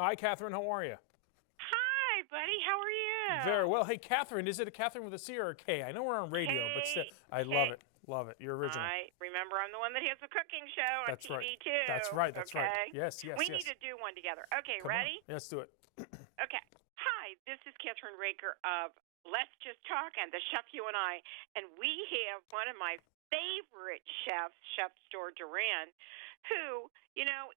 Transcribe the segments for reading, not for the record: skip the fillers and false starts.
Hi, Catherine. How are you? Hi, buddy. How are Very you? well. Hey, Catherine, is it a Catherine with a C or a K? I know we're on radio, but still, Hey, I love hey. it. Love it. You're original. I remember I'm the one that has the cooking show on That's right. TV too. That's right. That's right. Okay. Yes, yes, We need yes. to do one together. Okay, Come on. ready? Let's do it. Okay. Hi, this is Catherine Raker of Let's Just Talk and the Chef You and I, and we have one of my favorite chefs, Chef Store Duran, who,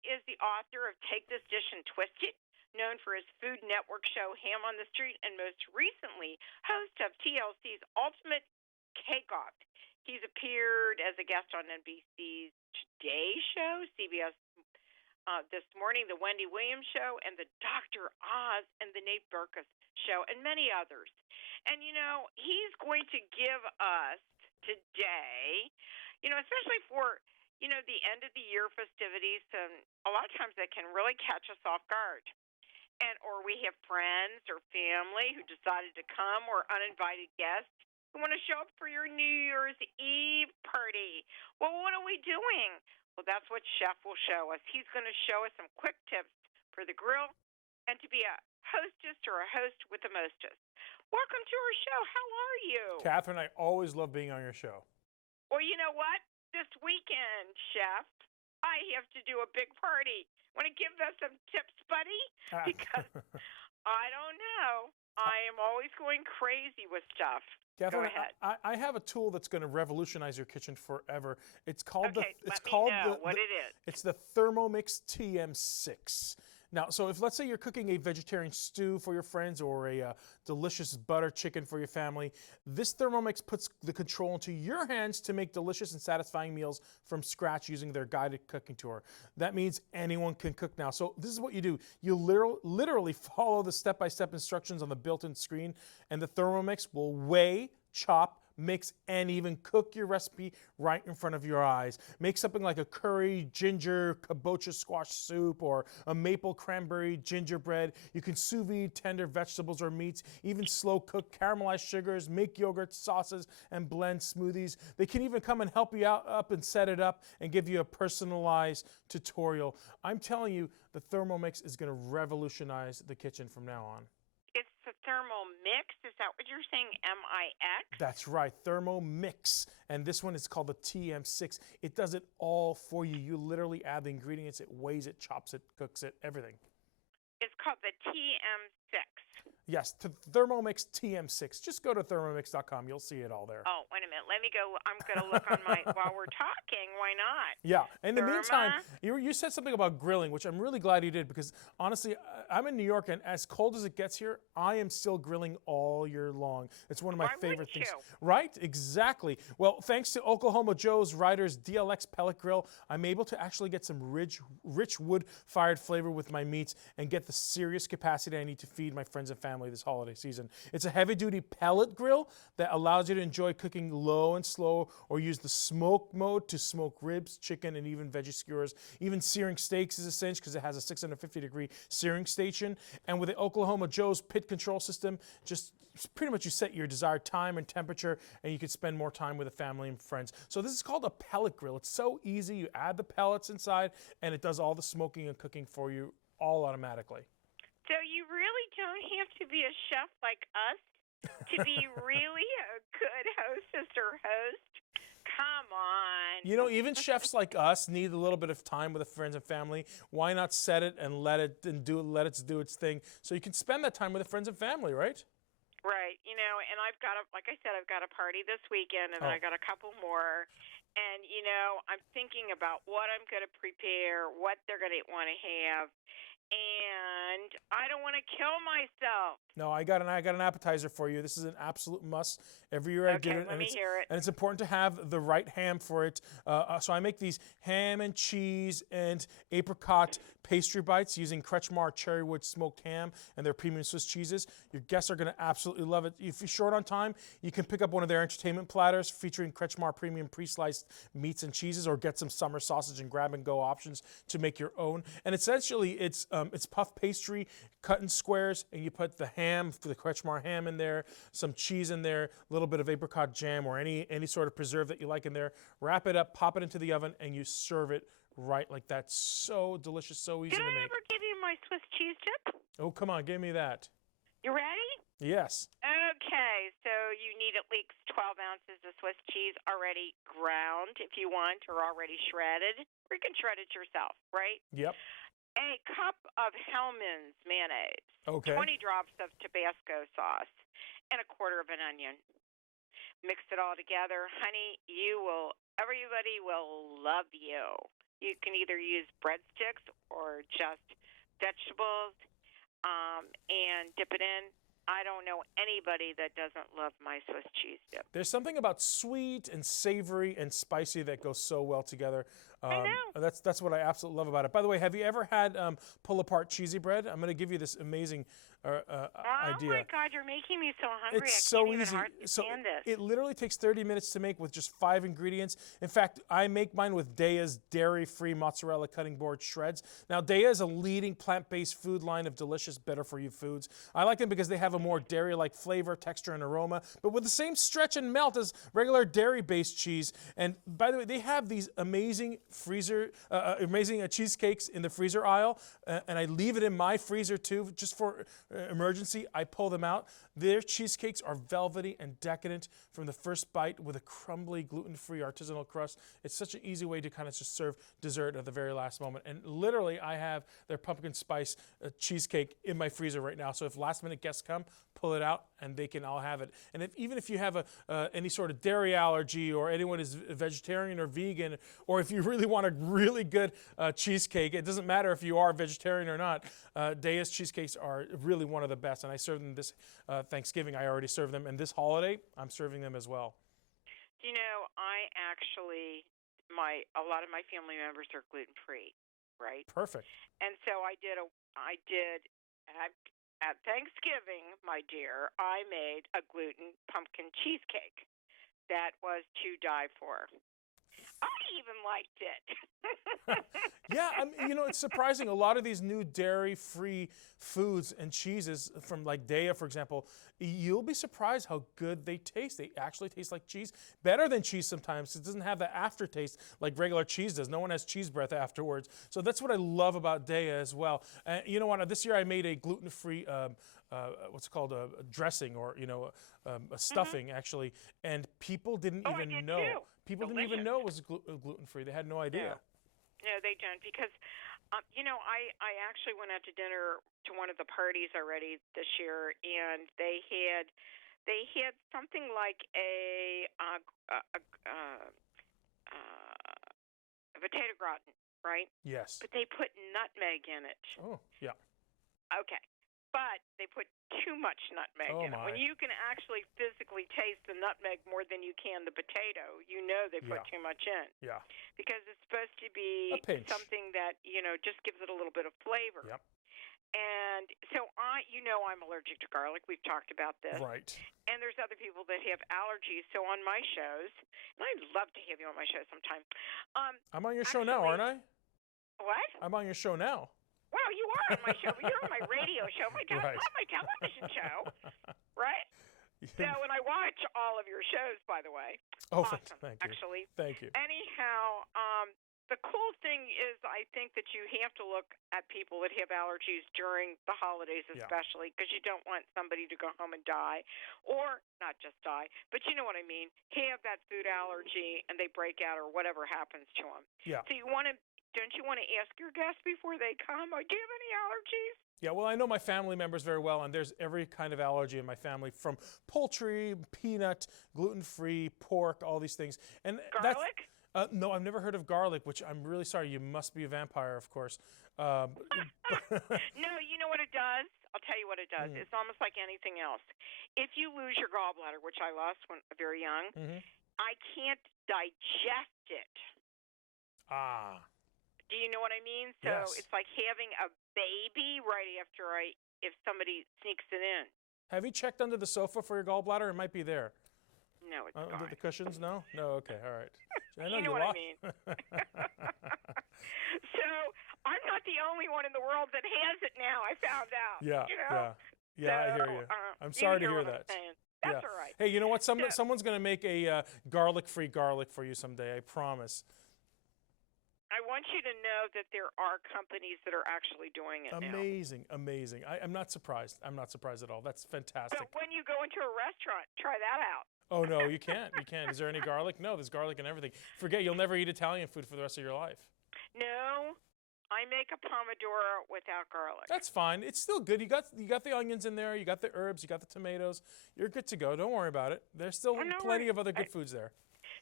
is the author of Take This Dish and Twist It, known for his Food Network show Ham on the Street, and most recently, host of TLC's Ultimate Cake Off. He's appeared as a guest on NBC's Today Show, CBS this morning, the Wendy Williams Show, and the Dr. Oz and the Nate Berkus Show, and many others. And, he's going to give us today, especially for, the end of the year festivities, a lot of times that can really catch us off guard. And or we have friends or family who decided to come or uninvited guests who want to show up for your New Year's Eve party. Well, what are we doing? Well, that's what Chef will show us. He's going to show us some quick tips for the grill and to be a hostess or a host with the mostest. Welcome to our show. How are you? Catherine, I always love being on your show. Well, you know what? This weekend, Chef, I have to do a big party. Want to give us some tips, buddy? Because I don't know. I am always going crazy with stuff. Catherine, Go ahead. I have a tool that's going to revolutionize your kitchen forever. It's called Okay, it's let me called know what it is. It's the Thermomix TM6. Now, so if let's say you're cooking a vegetarian stew for your friends or a delicious butter chicken for your family, this Thermomix puts the control into your hands to make delicious and satisfying meals from scratch using their guided cooking tour. That means anyone can cook now. So this is what you do. You literally follow the step-by-step instructions on the built-in screen, and the Thermomix will weigh, chop, mix, and even cook your recipe right in front of your eyes. Make something like a curry ginger kabocha squash soup or a maple cranberry gingerbread. You can sous vide tender vegetables or meats, even slow cook caramelized sugars, make yogurt, sauces, and blend smoothies. They can even come and help you out up and set it up and give you a personalized tutorial. I'm telling you, the Thermomix is going to revolutionize the kitchen from now on. It's the thermal mix. Is that what you're saying? MIX? That's right, Thermomix. And this one is called the TM6. It does it all for you. You literally add the ingredients, it weighs it, chops it, cooks it, everything. It's called the TM6. Yes, Thermomix TM6. Just go to thermomix.com. You'll see it all there. Oh, wait a minute. Let me go. I'm going to look on my, while we're talking. Why not? Yeah. In the meantime, Therma. you said something about grilling, which I'm really glad you did because honestly, I'm in New York and as cold as it gets here, I am still grilling all year long. It's one of my Why favorite wouldn't things. you? Right? Exactly. Well, thanks to Oklahoma Joe's Ryder's DLX pellet grill, I'm able to actually get some rich wood-fired flavor with my meats and get the serious capacity I need to feed my friends and family this holiday season. It's a heavy-duty pellet grill that allows you to enjoy cooking low and slow or use the smoke mode to smoke ribs, chicken, and even veggie skewers. Even searing steaks is a cinch because it has a 650-degree searing station. And with the Oklahoma Joe's pit control system, just pretty much you set your desired time and temperature and you can spend more time with the family and friends. So this is called a pellet grill. It's so easy. You add the pellets inside and it does all the smoking and cooking for you all automatically. So you really don't have to be a chef like us to be really a good hostess or host? Come on. You know, even chefs like us need a little bit of time with the friends and family. Why not set it and let it do its thing so you can spend that time with the friends and family, right? Right. And I've got like I said, I've got a party this weekend, and then I got a couple more. And, I'm thinking about what I'm going to prepare, what they're going to want to have. And I don't want to kill myself. No, I got an appetizer for you. This is an absolute must. Every year I do it, let me hear it. and it's important to have the right ham for it. So I make these ham and cheese and apricot pastry bites using Kretschmar Cherrywood smoked ham and their premium Swiss cheeses. Your guests are going to absolutely love it. If you're short on time, you can pick up one of their entertainment platters featuring Kretschmar premium pre-sliced meats and cheeses, or get some summer sausage and grab-and-go options to make your own. And essentially, it's puff pastry cut in squares, and you put the ham, the Kretschmar ham in there, some cheese in there, a little bit of apricot jam or any sort of preserve that you like in there. Wrap it up, pop it into the oven, and you serve it right like that. So delicious, so easy Did to I make. ever give you my Swiss cheese dip? Oh, come on, give me that. You ready? Yes. Okay, so you need at least 12 ounces of Swiss cheese already ground if you want, or already shredded, or you can shred it yourself, right? Yep. A cup of Hellmann's mayonnaise, Okay. 20 drops of Tabasco sauce, and a quarter of an onion. Mix it all together. Honey, everybody will love you. You can either use breadsticks or just vegetables and dip it in. I don't know anybody that doesn't love my Swiss cheese dip. There's something about sweet and savory and spicy that goes so well together. I know. That's what I absolutely love about it. By the way, have you ever had pull-apart cheesy bread? I'm going to give you this amazing idea. Oh my God, you're making me so hungry. It's I so can't easy. even hardly stand this. It literally takes 30 minutes to make with just 5 ingredients. In fact, I make mine with Daya's dairy-free mozzarella cutting board shreds. Now, Daya is a leading plant-based food line of delicious, better-for-you foods. I like them because they have a more dairy-like flavor, texture, and aroma, but with the same stretch and melt as regular dairy-based cheese. And by the way, they have these amazing cheesecakes in the freezer aisle, and I leave it in my freezer too, just for emergency. I pull them out. Their cheesecakes are velvety and decadent from the first bite with a crumbly, gluten-free artisanal crust. It's such an easy way to kind of just serve dessert at the very last moment. And literally, I have their pumpkin spice cheesecake in my freezer right now. So if last-minute guests come, pull it out, and they can all have it. And even if you have any sort of dairy allergy, or anyone is vegetarian or vegan, or if you really want a really good cheesecake, it doesn't matter if you are vegetarian or not. Daya's cheesecakes are really one of the best, and I serve them this Thanksgiving. I already served them, and this holiday, I'm serving them as well. You know, I actually, a lot of my family members are gluten-free, right? Perfect. And so at Thanksgiving, my dear, I made a gluten pumpkin cheesecake that was to die for. I even liked it. Yeah, it's surprising. A lot of these new dairy-free foods and cheeses from like Daya, for example, you'll be surprised how good they taste. They actually taste like cheese, better than cheese sometimes. It doesn't have the aftertaste like regular cheese does. No one has cheese breath afterwards. So that's what I love about Daya as well. And you know what? This year I made a gluten-free what's called a dressing, or a stuffing actually, and people didn't even know. Too. People Delicious. didn't even know it was gluten-free. They had no idea. No, they don't, because I actually went out to dinner to one of the parties already this year, and they had something like a potato gratin, right? Yes. But they put nutmeg in it. Oh, yeah. Okay. But they put too much nutmeg in it. When you can actually physically taste the nutmeg more than you can the potato, you know they put too much in. Yeah. Because it's supposed to be something that, just gives it a little bit of flavor. Yep. And so I'm allergic to garlic. We've talked about this. Right. And there's other people that have allergies. So on my shows, and I'd love to have you on my show sometime. I'm on your show now, aren't I? What? I'm on your show now. Well, you are on my show, but you're on my radio show, Right. not my television show, right? So, and I watch all of your shows, by the way. Oh, awesome, thank you. actually. Thank you. Anyhow, the cool thing is I think that you have to look at people that have allergies during the holidays especially, because you don't want somebody to go home and die, or not just die, but you know what I mean, have that food allergy and they break out or whatever happens to them. Yeah. So don't you want to ask your guests before they come, do you have any allergies? Yeah, well, I know my family members very well, and there's every kind of allergy in my family, from poultry, peanut, gluten-free, pork, all these things. And garlic? No, I've never heard of garlic, which I'm really sorry. You must be a vampire, of course. No, you know what it does? I'll tell you what it does. It's almost like anything else. If you lose your gallbladder, which I lost when very young, I can't digest it. Ah. Do you know what I mean? So Yes. It's like having a baby right after if somebody sneaks it in. Have you checked under the sofa for your gallbladder? It might be there. No, it's Under gone. the cushions? No? No, okay, all right. I know you know what I lost. mean. So I'm not the only one in the world that has it now, I found out. Yeah, yeah, I hear you. I'm sorry to hear that. That's all right. Hey, you know what? Someone's going to make a garlic-free garlic for you someday, I promise. I want you to know that there are companies that are actually doing it now. Amazing, amazing. I'm not surprised. I'm not surprised at all. That's fantastic. But when you go into a restaurant, try that out. Oh no, you can't. You can't. Is there any garlic? No, there's garlic and everything. Forget, you'll never eat Italian food for the rest of your life. No, I make a pomodoro without garlic. That's fine. It's still good. You got the onions in there. You got the herbs. You got the tomatoes. You're good to go. Don't worry about it. There's still plenty of other good foods there.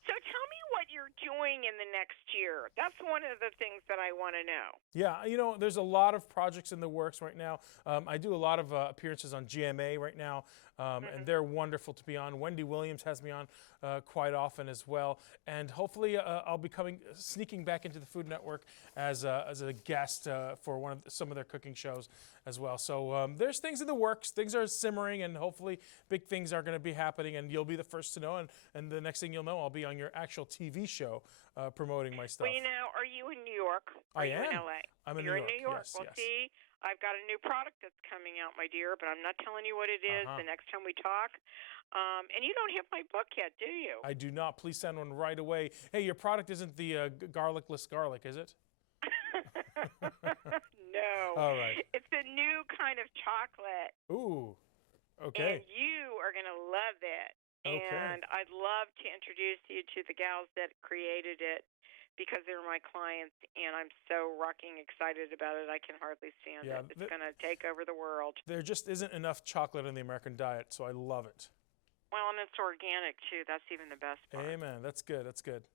So tell me what you're doing in the next year. That's one of the things that I want to know. Yeah, there's a lot of projects in the works right now. I do a lot of appearances on GMA right now, and they're wonderful to be on. Wendy Williams has me on quite often as well, and hopefully I'll be sneaking back into the Food Network as a guest for some of their cooking shows as well. So there's things in the works. Things are simmering, and hopefully big things are going to be happening, and you'll be the first to know. And the next thing you'll know, I'll be on your actual TV show promoting my stuff. Well, are you in New York? I am. You in LA? I'm in You're New York. in New York. Yes, Well, yes. see, I've got a new product that's coming out, my dear, but I'm not telling you what it is the next time we talk. And you don't have my book yet, do you? I do not. Please send one right away. Hey, your product isn't the garlicless garlic, is it? No. All right. It's a new kind of chocolate. Ooh. Okay. And you are going to love it. Okay. And I'd love to introduce you to the gals that created it because they're my clients, and I'm so rocking excited about it. I can hardly stand it. It's going to take over the world. There just isn't enough chocolate in the American diet, so I love it. Well, and it's organic, too. That's even the best part. Amen. That's good. That's good.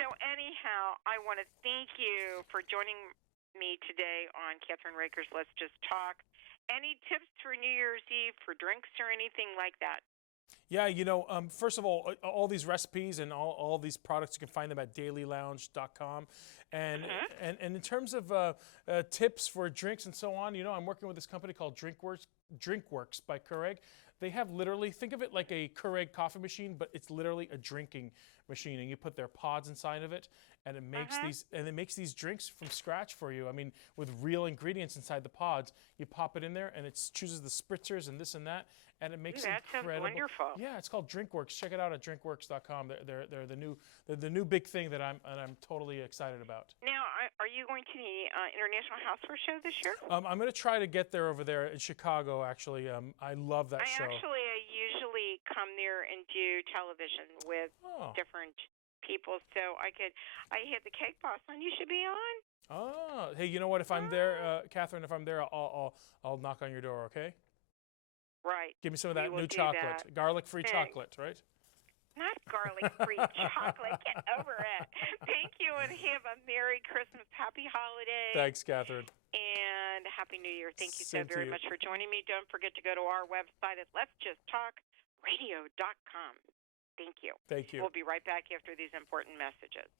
So anyhow, I want to thank you for joining me today on Catherine Raker's Let's Just Talk. Any tips for New Year's Eve for drinks or anything like that? Yeah, first of all these recipes and all these products, you can find them at dailylounge.com. And in terms of tips for drinks and so on, I'm working with this company called Drinkworks by Keurig. They have literally, think of it like a Keurig coffee machine, but it's literally a drinking machine, and you put their pods inside of it, and it makes these drinks from scratch for you. I mean, with real ingredients inside the pods. You pop it in there, and it chooses the spritzers and this and that, and it makes that incredible. Sounds wonderful. Yeah, it's called Drinkworks. Check it out at drinkworks.com. They're the new big thing that I'm totally excited about. Now, are you going to the International Houseware Show this year? I'm going to try to get there over there in Chicago. Actually, I love that show. I usually come there and do television with different people, so I had the Cake Boss on. You should be on. Oh, hey, you know what? If I'm there, Catherine, if I'm there, I'll knock on your door. Okay. Right. Give me some of that new chocolate, garlic-free chocolate, right? Not garlic-free chocolate. Get over it. Thank you, and have a Merry Christmas, Happy Holidays. Thanks, Catherine. And Happy New Year. Thank you so Same to very you. much for joining me. Don't forget to go to our website at letsjusttalkradio.com. Thank you. Thank you. We'll be right back after these important messages.